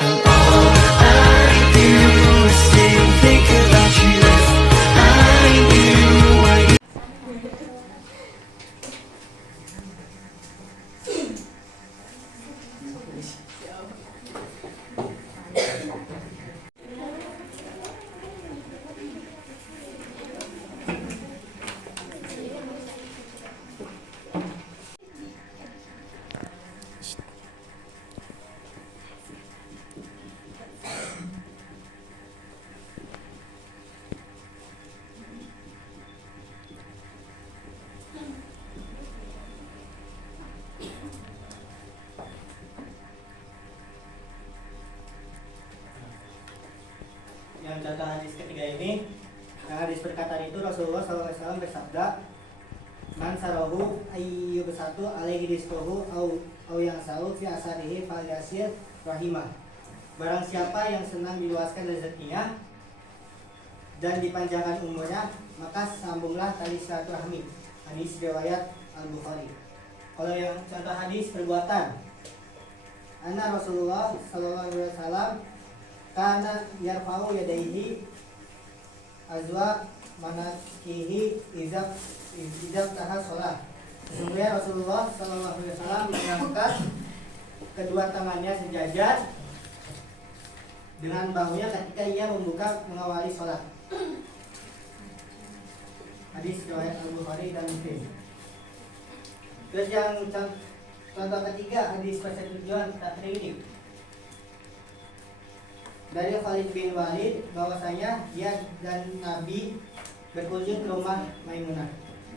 And all I do is sit and think about you. If I knew what you Yang contoh hadis ketiga ini, yang hadis perkataan itu Rasulullah SAW bersabda, man sarahu ayyubsatu alaihi rizquhu au yang sa'u fi asarihi falyasir rahimah. Barang siapa yang senang diluaskan rezekinya dan dipanjangkan umurnya, maka sambunglah tali silaturahmi. Hadis riwayat Al-Bukhari. Kalau yang contoh hadis perbuatan, anna Rasulullah SAW kana yarfa'u yadayhi azwa manakihi izab taha sholat. Sesungguhnya Rasulullah SAW mengangkat kedua tangannya sejajar dengan bahunya ketika ia mengawali sholat. Hadis riwayat Al-Bukhari dan Muslim. Terus yang contoh ketiga, hadis persetujuan takririk dari Khalid bin Walid bahwasanya dia dan Nabi berkunjung ke rumah Maimunah.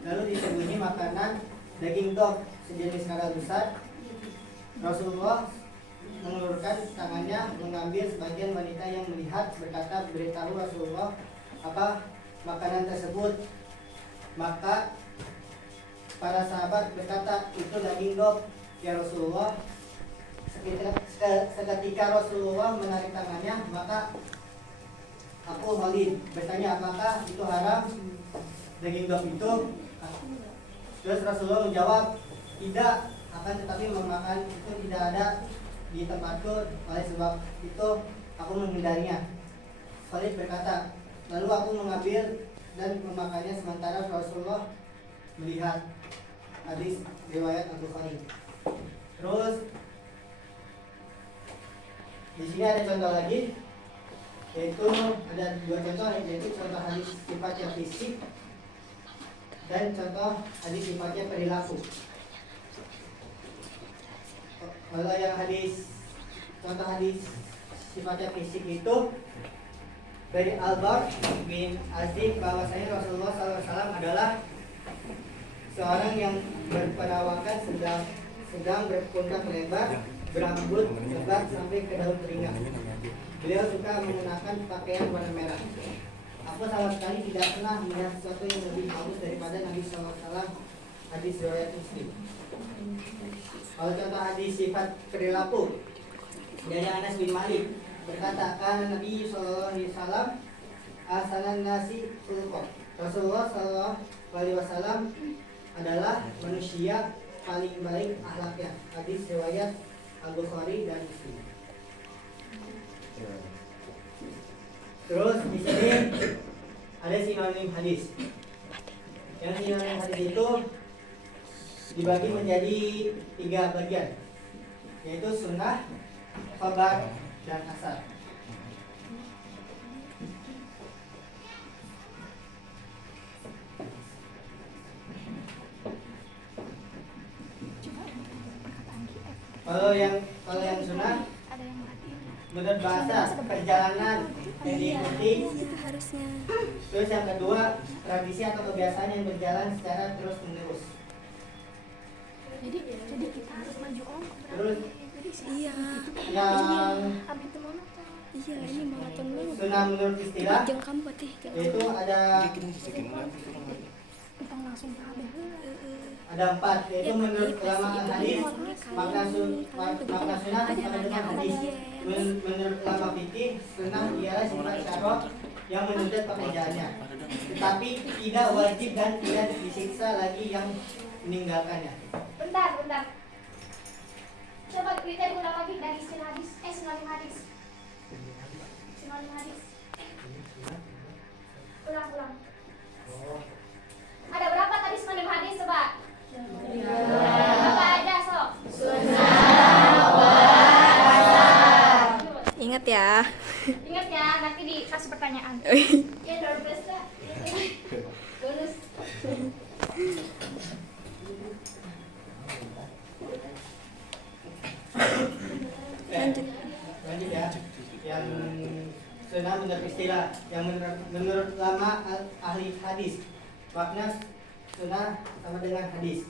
Lalu disuguhi makanan daging dog sejenis skala besar. Rasulullah mengulurkan tangannya mengambil sebagian wanita yang melihat, berkata, beritahu Rasulullah apa makanan tersebut. Maka para sahabat berkata, itu daging dog ya Rasulullah. Seketika Rasulullah menarik tangannya, maka aku Khalid bertanya, apakah itu haram daging dog itu? Terus Rasulullah menjawab, tidak, akan tetapi memakan itu tidak ada di tempatku, oleh sebab itu aku menghindarinya. Khalid berkata, lalu aku mengambil dan memakannya sementara Rasulullah melihat. Hadis riwayat Al-Bukhari. Terus di sini ada contoh lagi, yaitu ada dua contoh, yaitu contoh hadis sifatnya fisik dan contoh hadis sifatnya perilaku. Kalau yang contoh hadis sifatnya fisik itu dari Al-Bar bin Azib bahwasanya Rasulullah SAW adalah seorang yang berperawakan sedang berpundak lebar, berambut lebat sampai ke daun telinga. Beliau suka menggunakan pakaian warna merah. Aku sama sekali tidak pernah melihat sesuatu yang lebih bagus daripada Nabi SAW. Hadis riwayat Muslim. Kalau contoh hadis sifat perilaku dari Anas bin Malik berkata, kan Nabi SAW ahsanan nasi khuluqan. Rasulullah SAW adalah manusia paling baik akhlaknya. Hadis riwayat Al-Bukhari dan Muslim. Terus di sini ada sinonim hadis. Yang sinonim hadis itu dibagi menjadi 3 bagian, yaitu sunnah, khabar, dan asar. Kalau yang sunnah menurut bahasa perjalanan yang diikuti. Terus yang kedua tradisi atau kebiasaan yang berjalan secara terus menerus. Jadi kita harus maju om. Terus iya. Yang iya ini maraton banget. sunnah menurut istilah yaitu ada langsung ada 4, yaitu menurut ulama hadis makna sunnah pada dengan hadis. Menurut ulama fikih sunnah ialah sifat syarah yang menuntut pekerjaannya, tetapi tidak wajib dan tidak disiksa lagi yang meninggalkannya. Bentar. Coba kriteria ulama fikih dari istilah hadis. sinonim hadis. Sinonim hadis. Ulang. Ada berapa tadi sinonim hadis coba? Apa aja sok? Ingat ya. Ingat ya, nanti dikasih pertanyaan. Ya, door prize lah. Bonus. Lanjut ya. Yang sunnah menurut istilah, yang menurut ulama ahli hadis, makna sunnah sama dengan hadis.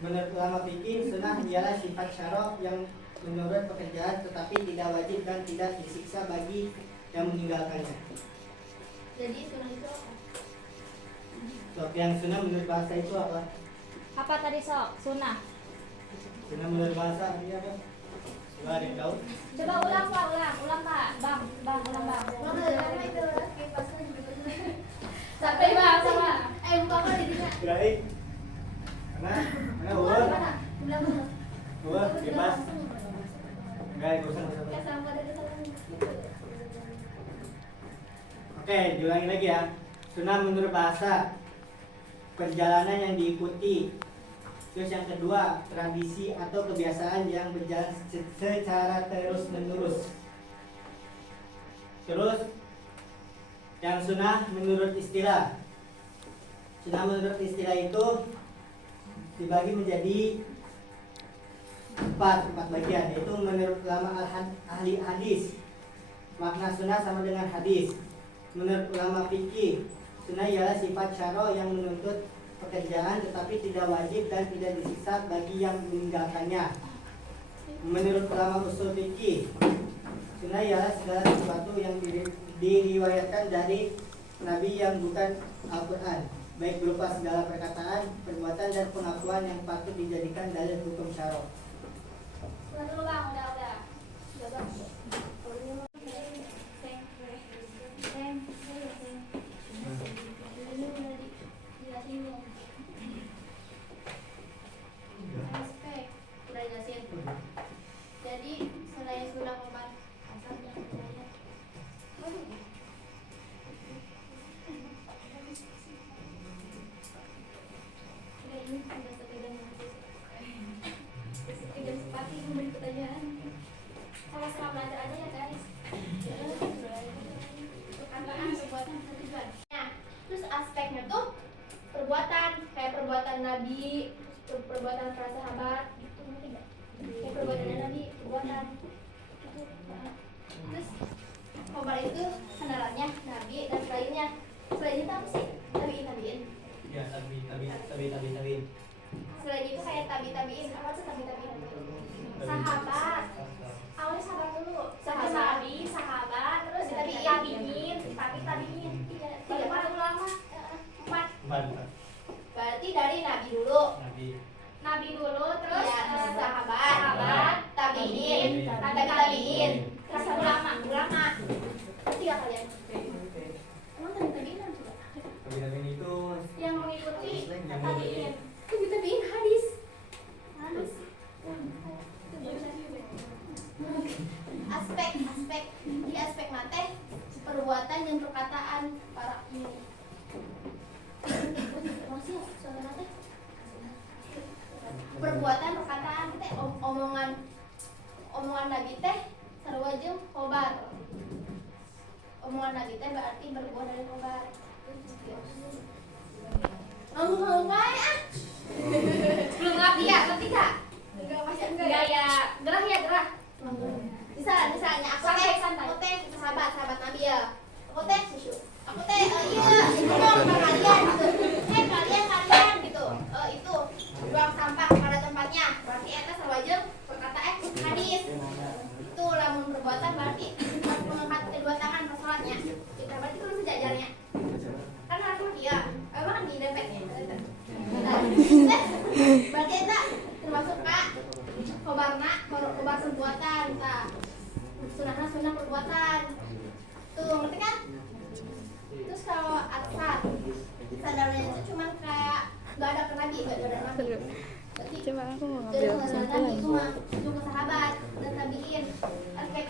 Menurut ulama fikih, sunnah ialah sifat syara' yang menurut pekerjaan tetapi tidak wajib dan tidak disiksa bagi yang meninggalkannya. Jadi sunnah itu apa? So, yang sunnah menurut bahasa itu apa? Apa tadi sok? Sunnah. Sunnah menurut bahasa ini apa? Coba ada yang tahu? Coba ulang Pak, ulang Pak. Bang, ulang Bang. Sampai Bang, sama. Buka apa dirinya? Gerai. Mana uang? Uang bebas. Enggak, bosan. Oke, diulangi lagi ya. Sunnah menurut bahasa, perjalanan yang diikuti. Terus yang kedua, tradisi atau kebiasaan yang berjalan secara terus-menerus. Terus, yang sunnah menurut istilah. Sunnah menurut istilah itu dibagi menjadi empat bagian, yaitu menurut ulama ahli hadis, makna sunnah sama dengan hadis. Menurut ulama fikih, sunnah ialah sifat syara' yang menuntut pekerjaan tetapi tidak wajib dan tidak disiksa bagi yang meninggalkannya. Menurut ulama usul fikih, sunnah ialah segala sesuatu yang diriwayatkan dari Nabi yang bukan Al-Quran, baik berupa segala perkataan, perbuatan, dan pengakuan yang patut dijadikan dalil hukum syara'. Udah dulu Bang, udah. Udah jelasin. Jadi selain sunnah umat asal yang percaya. Ini sudah sekedar sepati memberi pertanyaan. Sama-sama belajar aja ya guys. Perkataan, perbuatan, tujuan. Nah, terus aspeknya tuh perbuatan, kayak perbuatan Nabi, perbuatan para sahabat, gitu ngerti nggak? Kayak perbuatan Nabi, perbuatan. Gitu. Terus khobar itu kenalannya Nabi dan selainnya. Selain itu apa sih? Tabiin. Ya, tabi. Selain itu kayak tabiin. Apa tuh tabiin? Sahabat. Awalnya sahabat dulu. Sahabat, terus tabiin. Iya. Para ulama. 4. Berarti dari Nabi dulu. Nabi dulu, terus ya, sahabat, tabiin, terus ulama. 3 kalian. Emang tabiin kan juga? Tabi itu Yang mengikuti tabiin. Tabiin hadis. Aspek mate perbuatan dan perkataan para ini. Masih soal nate. Perbuatan perkataan teh omongan Nabi teh sarua jeung khobar. Omongan Nabi teh berarti berbuah dari khobar. Ngomong bae ah. Belum ngerti ya, ngerti enggak? Enggak ya. Gerah. Misalnya aku teh sahabat Nabi ya. Aku teh iya, ngomong ke kalian gitu. Kalian gitu. Itu buang sampah pada tempatnya. Berarti eta sarwajeng perkataan hadis. Itu lamun perbuatan berarti harus mengangkat kedua tangan pas salatnya. Kita berarti kudu sejajarnya. Kan harus dia. Emang di dempetnya. Berarti eta termasuk ka khobar perbuatan ta. Sunnah perbuatan. Tuh, ngerti kan? Terus kalau asar sandarnya itu cuman kayak nggak ada ke Nabi, nggak ada Nabi. Berarti Coba aku mau dari ngambil sandal Nabi itu mah ke sahabat dan tabiin. Aspek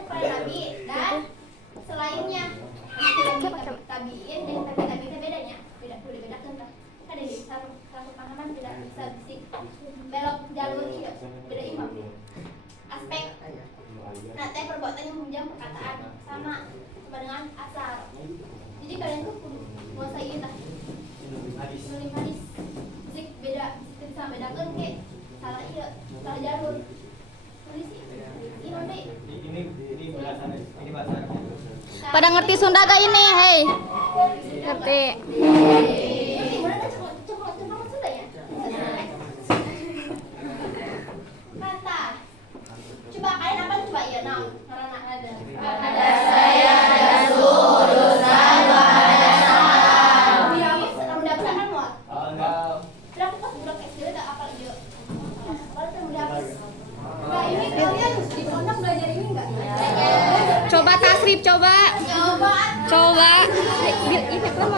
kepada Nabi dan selainnya. Tabiin dan tabiin bedanya. Beda dibedakan lah. Ada di satu pahaman tidak bisa belok jalur iya. Beda imam. Aspek teh perbuatan yang meminjam perkataan sama dengan asar. Jadi kalian tuh menguasai lah. Nulis hadis. Zik beda, bisa bedakan ke salah iya, salah jalur. Nulis sih. Ini bahasa. Pada ngerti Sunda gak ini? Hei. Ngerti. Kata. Coba kalian apa coba ya nang karena ada. Ada saya, ada surusan, ada salam. Biar udah kan mau. Enggak. Berapa pas budak SD ada apa lagi? Kalau udah Nah, ini kalian di pondok belajar ini enggak? Coba tasrif, coba. Coba. Ini pelan.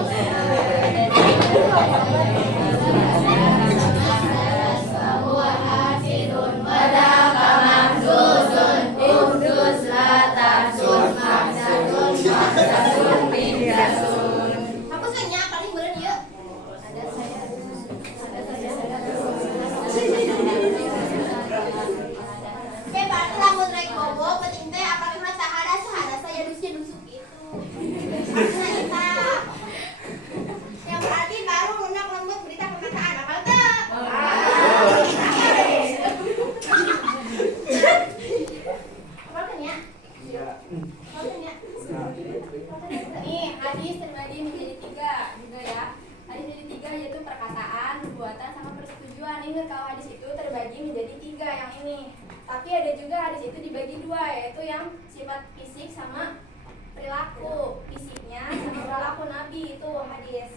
Aku sebenarnya paling bener ya. Ada saya. Bebas lamun rek bobo penting teh apakah sahada saya dusuk itu. Nah, kita. Yang berarti baru lunak lembut berita perkataan apa tuh? Apa kan ya? Nih, hadis terbagi menjadi 3 juga ya. Hadis menjadi 3 yaitu perkataan, perbuatan, sama persetujuan. Ingat kalau hadis itu terbagi menjadi 3 yang ini. Tapi ada juga hadis itu dibagi 2 yaitu yang sifat fisik sama perilaku. Fisiknya sama perilaku Nabi itu hadis.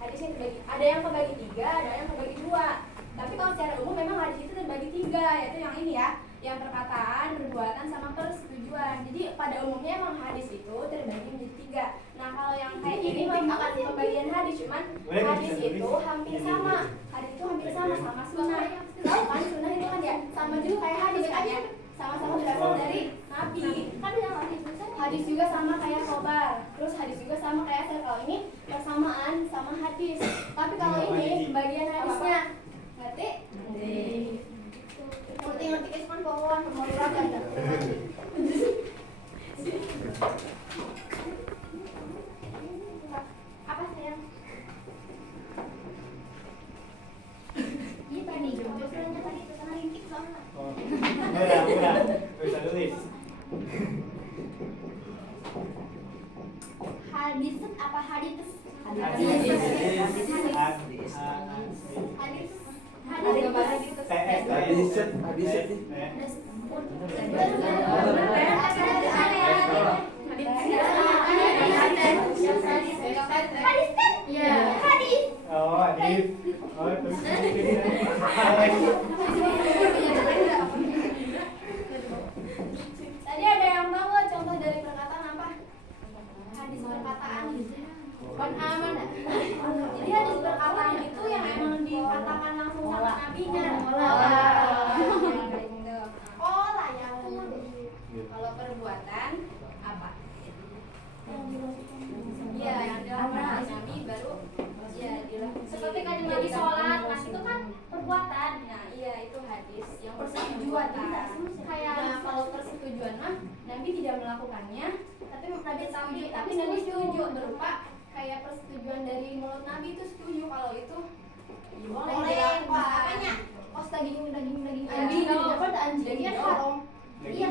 Hadis yang terbagi. Ada yang kebagi 3, ada yang kebagi 2. Tapi kalau secara umum memang hadis itu terbagi 3 yaitu yang ini ya. Yang perkataan, perbuatan, sama persetujuan. Jadi pada umumnya emang hadis itu terbagi menjadi 3. Nah kalau yang kayak ini memang bukan pembagian hadis, cuman hadis itu hampir sama. Hadis itu hampir sama sunnah. Tahu kan sunnah itu kan ya sama juga kayak hadis kan ya. Sama-sama berasal dari Nabi. Kan yang hadis juga sama kayak khobar. Terus hadis juga sama kayak asar. Kalau ini persamaan sama hadis. Tapi kalau ini pembagian hadisnya ngerti? Ngerti kesman bawaan mau luragan dah. Apa sayang? Iya tadi, biasanya tadi kesana rintik soalnya. Udah. Bisa tulis. Hadis apa hadis? Tadi ada yang tahu nggak contoh dari perkataan apa? Hadis perkataan gitu. Bukan aman. Jadi hadis perkataan itu yang emang dikatakan langsung sama nabinya. Oh lah ya. Kalau perbuatan apa? Iya, yang dilakukan Nabi baru ya dilakukan. Seperti kan Nabi sholat, nah itu kan perbuatan. Nah iya itu hadis yang persetujuan. Kayak kalau persetujuan mah Nabi tidak melakukannya, tapi Nabi setuju berupa kayak persetujuan dari mulut Nabi itu setuju kalau itu boleh. Apanya? Kos daging anjing apa ada anjing kan haram. Iya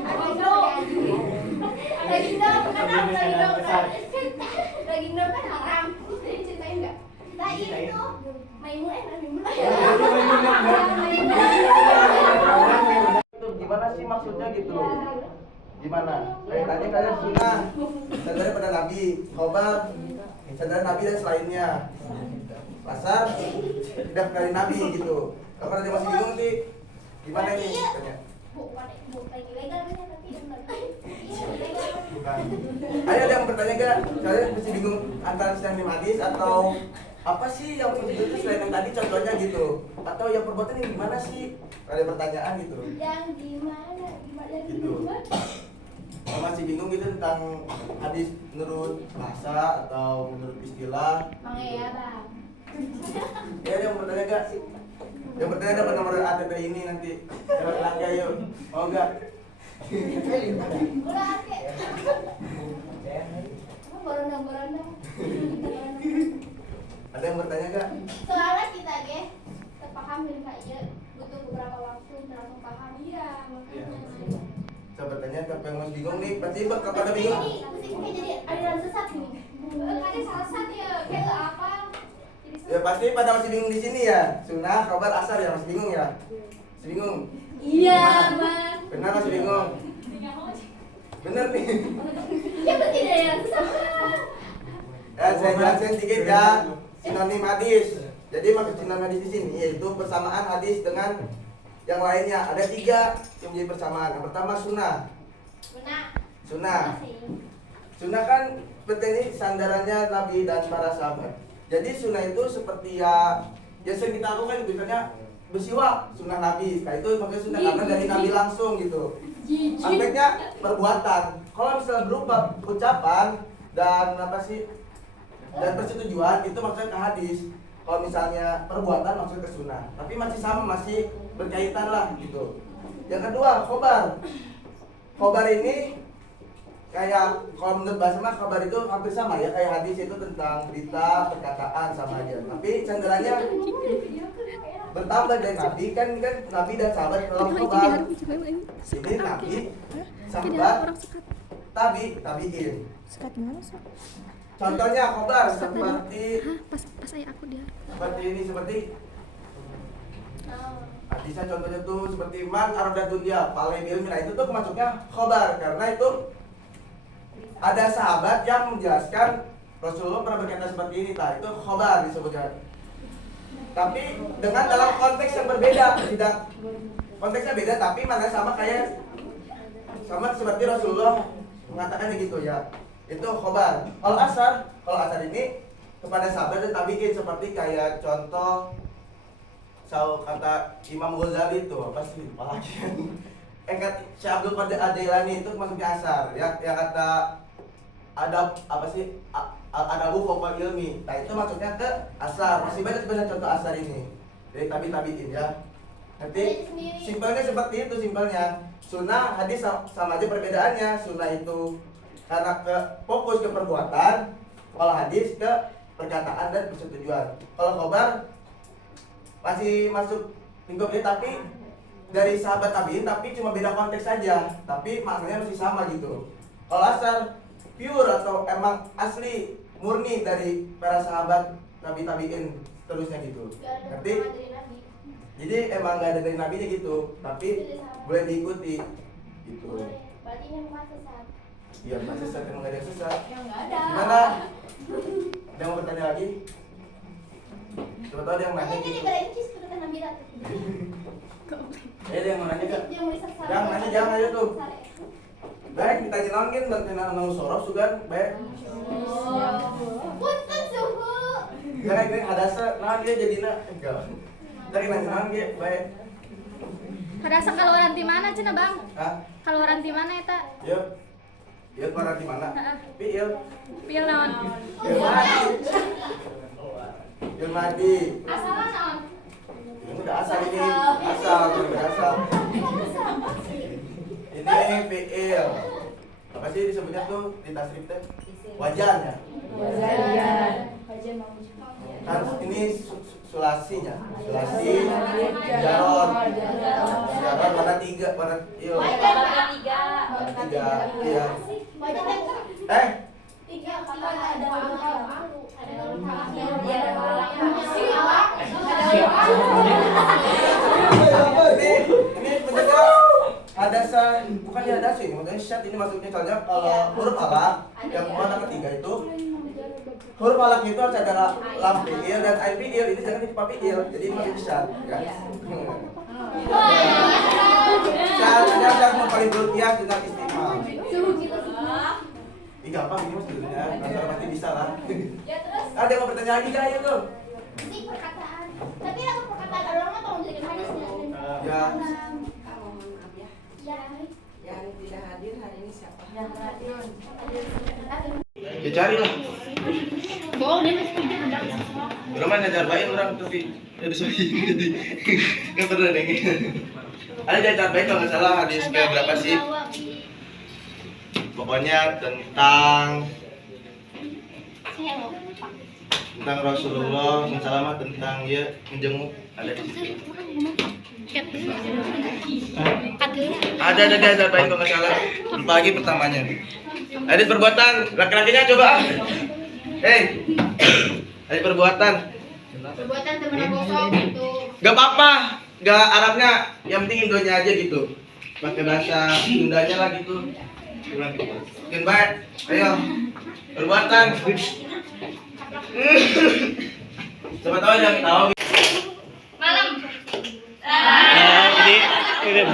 daging dong kan haram. Jadi ceritain nggak? Nah itu Maimun. Gimana sih maksudnya gitu? Gimana? Kaitannya kalian sunnah, sandaran pada Nabi, khobar, sandaran Nabi dan selainnya. Pasar tidak dari Nabi gitu. Kapan ada masih bingung sih? Gimana ini? Tanya. Bukan ilegal kan tapi Bukan. Ayo ada yang bertanya gak? Kalian masih bingung antara sedang hadis atau apa sih yang positif itu selain yang tadi contohnya gitu? Atau yang perbuatan ini gimana sih? Ada pertanyaan gitu. yang gimana Gitu. Kalau masih bingung gitu tentang hadis menurut bahasa atau menurut istilah, Makanya ya bang. ya ada yang bertanya gak? Yang bertanya dapat nomor ATP ini nanti. Laki-laki ayo, mau gak? Udah ake. Borondong. Ada yang bertanya gak? Soalnya kita ge terpaham dari aja butuh beberapa waktu untuk langsung paham. Iya makanya. Saya bertanya tapi yang masih bingung nih, pasti kepada bingung. Ini pasti kayak jadi aliran sesat nih. Kadang salah satu ya kayak apa? Ya pasti pada masih bingung di sini ya. Sunnah, khobar, asar ya masih bingung ya. Masih bingung. Iya bang. Benar masih bingung. Bener nih. Ya berarti ada yang sesat. Saya jelasin sedikit ya. Sinonim hadis. Jadi maksud sinonim hadis di sini yaitu persamaan hadis dengan yang lainnya. Ada 3 yang menjadi persamaan. Yang pertama sunnah. Sunnah. Sunnah kan seperti ini sandarannya Nabi dan para sahabat. Jadi sunnah itu seperti ya yang sering kita lakukan misalnya bersiwak, sunnah Nabi. Nah itu maksudnya sunnah karena dari Nabi langsung gitu. Aspeknya perbuatan. Kalau misalnya berupa ucapan dan apa sih dan persetujuan itu maksudnya ke hadis. Kalau misalnya perbuatan maksudnya ke sunnah. Tapi masih sama, masih berkaitan lah gitu. Yang kedua khobar. Khobar ini kayak kalau menurut bahasa mah kabar itu hampir sama ya, kayak hadis itu tentang berita, perkataan sama aja. Tapi cenderanya bertambah dari Nabi kan Nabi dan sahabat kalau kabar. Ini Nabi, sahabat, tabiin. Sekat gimana sih? Contohnya kabar seperti Pas saya aku dia. seperti hadisnya contohnya tuh seperti man arodatun dia paling ilmi. Nah itu tuh masuknya khobar karena itu ada sahabat yang menjelaskan Rasulullah pernah berkata seperti ini, itu khobar disebutkan. Tapi dengan dalam konteks yang berbeda, tidak konteksnya beda tapi maknanya sama kayak sama seperti Rasulullah mengatakan gitu ya. Itu khobar. Kalau asar ini kepada sahabat dan tabiin seperti kayak contoh kata Imam Ghazali itu apa sih apalagi Syekh Abdul Qadir Ad-Dailani itu masuknya asar ya, yang kata ada apa sih adabu fawqal ilmi. Nah itu masuknya ke asar. Masih banyak sebenarnya contoh asar ini dari tabiin ya. Nanti simpelnya seperti itu simpelnya. Sunnah hadis sama aja perbedaannya. Sunnah itu karena ke fokus ke perbuatan, kalau hadis ke perkataan dan persetujuan. Kalau khobar masih masuk lingkup ini tapi dari sahabat tabiin tapi cuma beda konteks saja, tapi maknanya masih sama gitu. Kalau asar pure atau emang asli murni dari para sahabat nabi tabiin terusnya gitu. Ngerti? Jadi emang nggak ada dari nabinya gitu, tapi boleh diikuti gitu. Berarti ini bukan sesat. Iya, masih sesat emang nggak ada yang sesat. Yang nggak ada. Gimana? Ada yang mau bertanya lagi? Coba tahu ada yang nanya Ini gitu. berencis tuh kata Nabi Ratu. Ada yang mau nanya gak? Yang mau disesat. Jangan nanya, jangan aja tuh. Baik, kita jenangin dan kena nang sorok sugan, baik. Punten suhu. Jangan ini ada nah dia jadinya enggak. Dari nanya ge, baik. Hadasa kaluaran di mana cenah Bang? Hah? Kaluaran di mana eta? Yuk. Yuk keluar di mana? Piil. Piel naon? Yuk mati. Yuk mati. Asalan naon? Ini udah asal ini. Asal, udah asal. Ini piil. Apa sih disebutnya tuh di tasrif teh? Wajan ya? Kan ini sulasinya. Sulasi jaron. Jaron warna 3, warna iya. Warna 3. Iya. Wajah temper. Tiga ada malu. Ada Ini penjaga hadasa, bukan di hadasa ini, maksudnya syad ini masuknya soalnya kalau huruf alaq yang warna ketiga itu huruf alaq itu harus ada lam fiil dan ain fiil, ini jangan dipa fiil, jadi ini masih syad ya. Syad ada yang mau paling berkias dengan istimewa. Ini gampang ini mas sebenarnya, Nasar pasti bisa lah. Ya terus Ada yang mau bertanya lagi gak? Ayo tuh. ini perkataan. Tapi aku perkataan orang mah tolong jadi hadisnya. Ya. Ya. Yang tidak hadir hari ini siapa? Ya cari lah. Bohong dia masih ada. Orang mana ngajar baik orang tapi ada sorry. Nggak pernah dengar. Ada ngajar baik kalau nggak salah hadis ke berapa sih? Pokoknya tentang Rasulullah SAW, tentang ya menjenguk ada di situ. Ada ngajar baik kalau nggak salah. Lupa lagi pertamanya. Hadis perbuatan laki-lakinya coba. Hadis perbuatan. Perbuatan teman gosok gitu. Gak apa-apa, gak Arabnya, yang penting Indonya aja gitu. Pakai bahasa Sundanya lah gitu. Mungkin baik, ayo perbuatan. Siapa tahu yang tahu. Malam. Ini